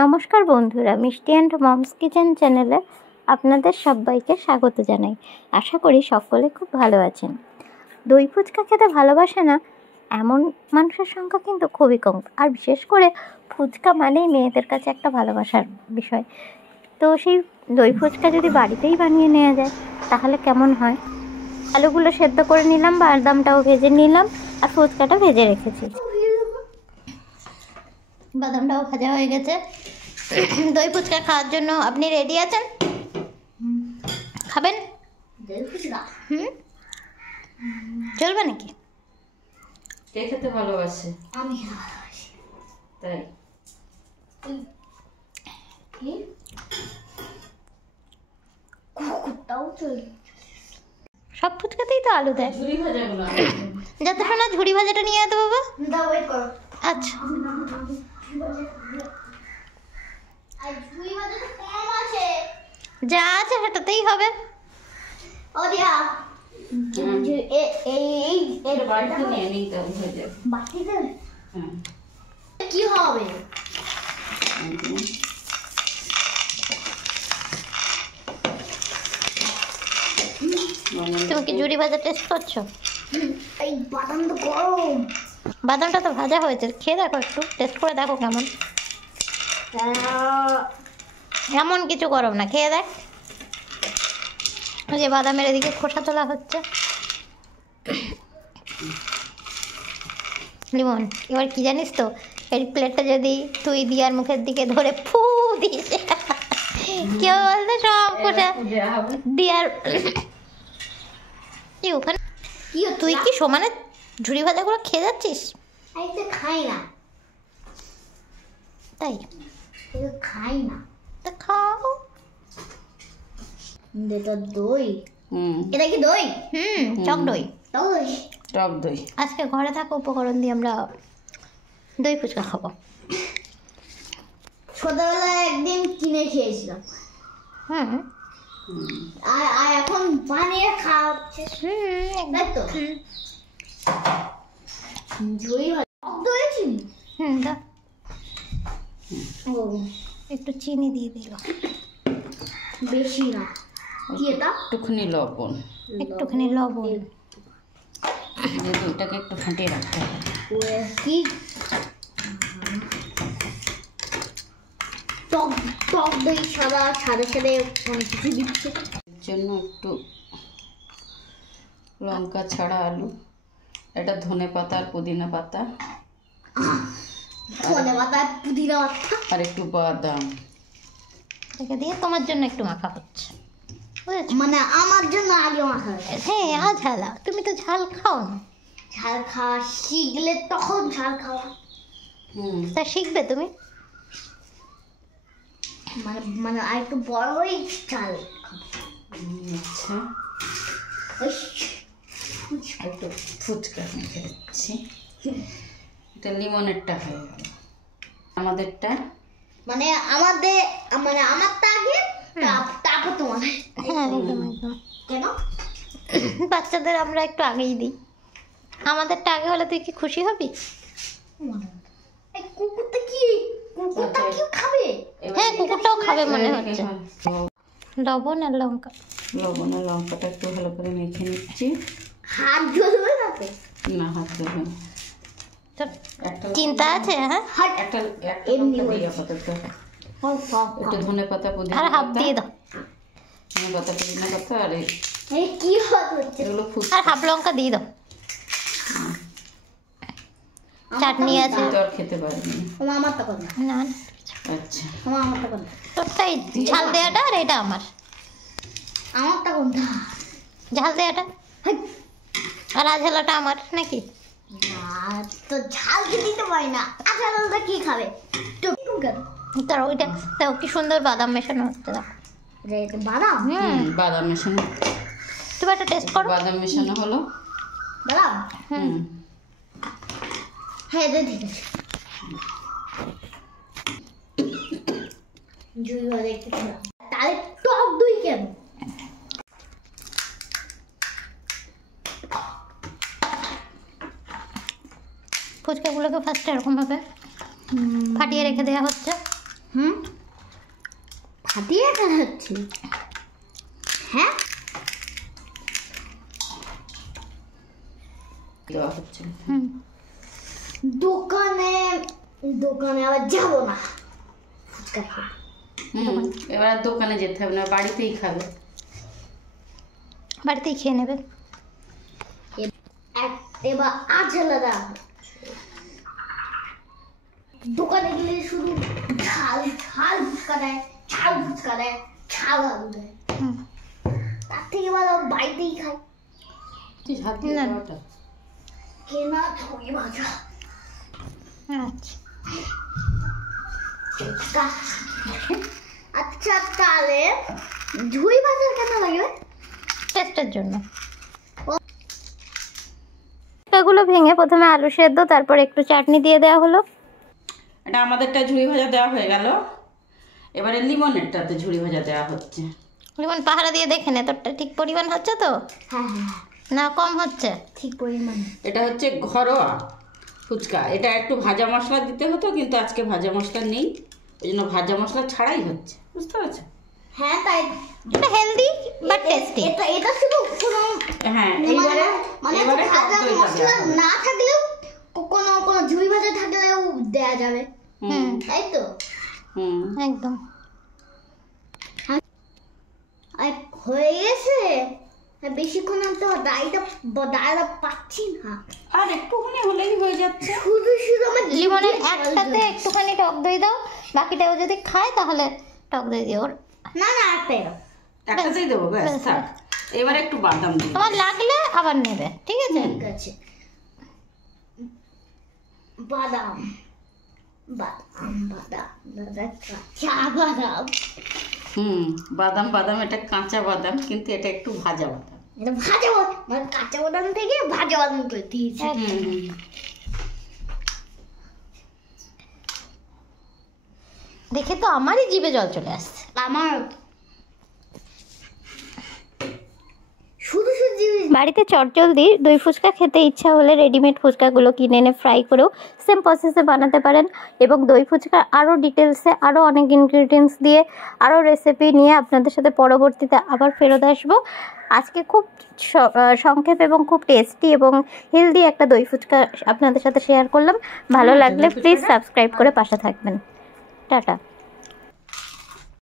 নমস্কার বন্ধুরা, মিষ্টি অ্যান্ড মমস কিচেন চ্যানেলে আপনাদের সবাইকে স্বাগত জানাই। আশা করি সকলে খুব ভালো আছেন। দই ফুচকা খেতে ভালোবাসে না এমন মানুষের সংখ্যা কিন্তু খুবই কম, আর বিশেষ করে ফুচকা মানেই মেয়েদের কাছে একটা ভালোবাসার বিষয়। তো সেই দই ফুচকা যদি বাড়িতেই বানিয়ে নেওয়া যায় তাহলে কেমন হয়। আলুগুলো সেদ্ধ করে নিলাম, বাদামটাও ভেজে নিলাম, আর ফুচকাটা ভেজে রেখেছি। বাদামটাও ভাজা হয়ে গেছে। দই ফুচকা খাওয়ার জন্য আপনি রেডি আছেন? খাবেন দই ফুচকা? চলবে নাকি? কে খেতে ভালোবাসে? আমি ভালোবাসি। তাই কি কুকুরটাও চলবে। সব ফুচকাতেই তো আলু দেয়। ঝুরি ভাজাগুলো যাতে শোনা ঝুরি ভাজাটা নিয়ে যেতে বাবা। দাও, ওয়েট করো। আচ্ছা, যা আছে সেটাতেই হবে। কি হবে? তুমি কি ঝুরি ভাজা টেস্ট করছো? এই বাদাম তো গরম। বাদামটা তো ভাজা হয়েছে, খেয়ে দেখো, একটু টেস্ট করে দেখো কেমন। এমন কিছু গরম না, খেয়ে দেখ। যে বাদামের এদিকে খোসা তোলা হচ্ছে। লিমন, এবার কি জানিস তো, এই প্লেটটা যদি তুই দিয়ার মুখের দিকে ধরে ফু দিস, কেউ বলতো সব খোসা দিয়ার কি ওখানে। কি তুই কি সমানে ঝুরি ভাজাগুলো খেয়ে যাচ্ছিস? আমি তো খাই না। তাই খাই না, তা খাও। এটা দই। এটা কি দই? টক দই। টক দই। আজকে ঘরে থাকা উপকরণ দিয়ে আমরা দই ফুচকা খাবো। ছোটবেলায় একদিন কিনে খেয়েছিলাম, আর এখন বানিয়ে খাওয়া হচ্ছে। তাই তো। দই দই চিনি। দাও। ও, একটু চিনি দিয়ে দিল, বেশি না। কি এটা? একটুখানি লবণ। একটুখানি লবণ। দইটাকে একটু ফাটিয়ে রাখতে হবে। কি টক টক দই সাদা সাদা সাদা অনেক কিছু দিচ্ছে। এর জন্য একটু লঙ্কা ছাড়া আলু, এটা ধনে পাতা আর পুদিনা পাতা, ধনে পাতা পুদিনা পাতা, আর একটু বাদাম। এটা দিয়ে তোমার জন্য একটু মাখা হচ্ছে, মানে আমার জন্য আগে মাখা হচ্ছে। হ্যাঁ, ঝালা। তুমি তো ঝাল খাও না। ঝাল খাওয়া শিখলে তখন ঝাল খাওয়া। তা শিখবে তুমি, মানে মানে আর একটু বড় হয়ে ঝাল। আচ্ছা, একটু ফুচকা মেখে দিচ্ছি। এটা লিমনেরটা হয়ে গেল। আমাদেরটা মানে আমাদের মানে আমারটা আগে, তারপর তোমার। হ্যাঁ, একদম একদম। কেন বাচ্চাদের আমরা একটু আগেই দিই। আমাদেরটা আগে হলে তুই কি খুশি হবি? কুকুরটা কি খাবে? হ্যাঁ, কুকুরটাও খাবে মনে হচ্ছে। লবণ আর লঙ্কা। লবণ আর লঙ্কাটা একটু ভালো করে মেখে নিচ্ছি। হাত ধরবে না তো? না, হাত ধরবে না। চিন্তা আছে? হ্যাঁ, একটা লঙ্কা দিয়ে আপাতত একটু ধনে পাতা পুদিনা আর হাফ দিয়ে দাও। ধনে পাতা পুদিনা পাতা আর এই কি হচ্ছে এগুলো আর হাফ লঙ্কা দিয়ে দাও। চাটনি আছে তো আর খেতে পারবি না। আমারটা কর না। আচ্ছা, আমারটা কর। তোরটাই ঝাল দেওয়াটা আর এটা আমার। আমারটা কোনটা? ঝাল দেওয়াটা আর আঝালাটা আমার নাকি? তো ঝাল দিতে পারি না, আঝালটা কি খাবে? তার ওইটা তাও কি সুন্দর বাদাম মেশানো হচ্ছে। বাদাম? বাদাম মেশানো। তুমি একটা টেস্ট করো। বাদাম মেশানো হলো। বাদাম? হ্যাঁ, ঠিক আছে। ঝুড়ি ভাজা একটু খেলাম। তাহলে টক দই কেন? ফুচকাগুলোকে ফার্স্টে এরকমভাবে ফাটিয়ে রেখে দেওয়া হচ্ছে। হাতিয়ে খাচ্ছি। হ্যাঁ দেওয়া হচ্ছে। দোকানে দোকানে আবার যাবো না ফুচকা খেতে। এবার আর দোকানে যেতে হবে না, বাড়িতেই খাবে। বাড়িতেই খেয়ে নেবে। এবার আজ আলাদা দোকানে গেলে শুধু ঝাল ঝাল ফুচকা দেয়, ঝাল ফুচকা দেয়, ঝাল আলু দেয়। তার থেকে ভালো বাড়িতেই খাই। হাত দিয়ে না। দেওয়াটা। কেনা ঝুড়ি ভাজা আচ্ছা ফুচকা। আচ্ছা তাহলে ঝুড়ি ভাজা কেন লাগবে? টেস্টের জন্য। ফুচকাগুলো ভেঙে প্রথমে আলু সেদ্ধ, তারপর একটু চাটনি দিয়ে দেওয়া হলো। এটা আমাদেরটা ঝুড়ি ভাজা দেওয়া হয়ে গেল। এবারে লিমনেরটাতে ঝুড়ি ভাজা দেওয়া হচ্ছে। লিমন পাহারা দিয়ে দেখে নে তোরটা ঠিক পরিমাণ হচ্ছে তো, হ্যাঁ হ্যাঁ না কম হচ্ছে? ঠিক পরিমাণে। এটা হচ্ছে ঘরোয়া ফুচকা। এটা একটু ভাজা মশলা দিতে হতো, কিন্তু আজকে ভাজা মশলা নেই, ওই জন্য ভাজা মশলা ছাড়াই হচ্ছে, বুঝতে পারছো? হ্যাঁ তাই এটা হেলদি বাট টেস্টি। এটা এটা শুধু কোনো হ্যাঁ, এইবারে মানে এবারে টক ভাজা দইটা মশলা দেওয়া হবে। না থাকলেও কোনো কোনো ঝুড়ি ভাজা থাকলেও দেয়া যাবে, হুম তাই তো? হুম একদম। আর হয়ে গেছে। আর বেশিক্ষণ আমি তো ডাইটা পাচ্ছি না। আর একটুখানি হলেই হয়ে যাচ্ছে। শুধু শুধু আমার লিমনের জিভে জল একটাতে জ্বলছে। একটুখানি টক দই দাও, বাকিটাও যদি খায় তাহলে টক দই দিও। ওর না না একটাই দাও। একটাতেই দেবো, ব্যাস ব্যাস, থাক। এবারে একটু বাদাম দিই। তোমার লাগলে আবার নেবে, ঠিক আছে? ঠিক আছে। বাদাম বাদাম বাদাম বাদাম কাঁচা বাদাম। বাদাম বাদাম, এটা কাঁচা বাদাম, কিন্তু এটা একটু ভাজা বাদাম। এটা ভাজা বাদাম, মানে কাঁচা বাদাম থেকে ভাজা বাদাম করে দিয়েছি। দেখে তো আমারই জিভে জল চলে আসছে। আমার শুধু শুধু বাড়িতে চটজলদি দই ফুচকা খেতে ইচ্ছা হলে রেডিমেড ফুচকাগুলো কিনে এনে ফ্রাই করেও সেম প্রসেসে বানাতে পারেন। এবং দই ফুচকা আরও ডিটেলসে আরও অনেক ইনগ্রিডিয়েন্টস দিয়ে আরও রেসিপি নিয়ে আপনাদের সাথে পরবর্তীতে আবার ফেরত আসবো। আজকে খুব সংক্ষেপ এবং খুব টেস্টি এবং হেলদি একটা দই ফুচকা আপনাদের সাথে শেয়ার করলাম। ভালো লাগলে প্লিজ সাবস্ক্রাইব করে পাশে থাকবেন। টাটা।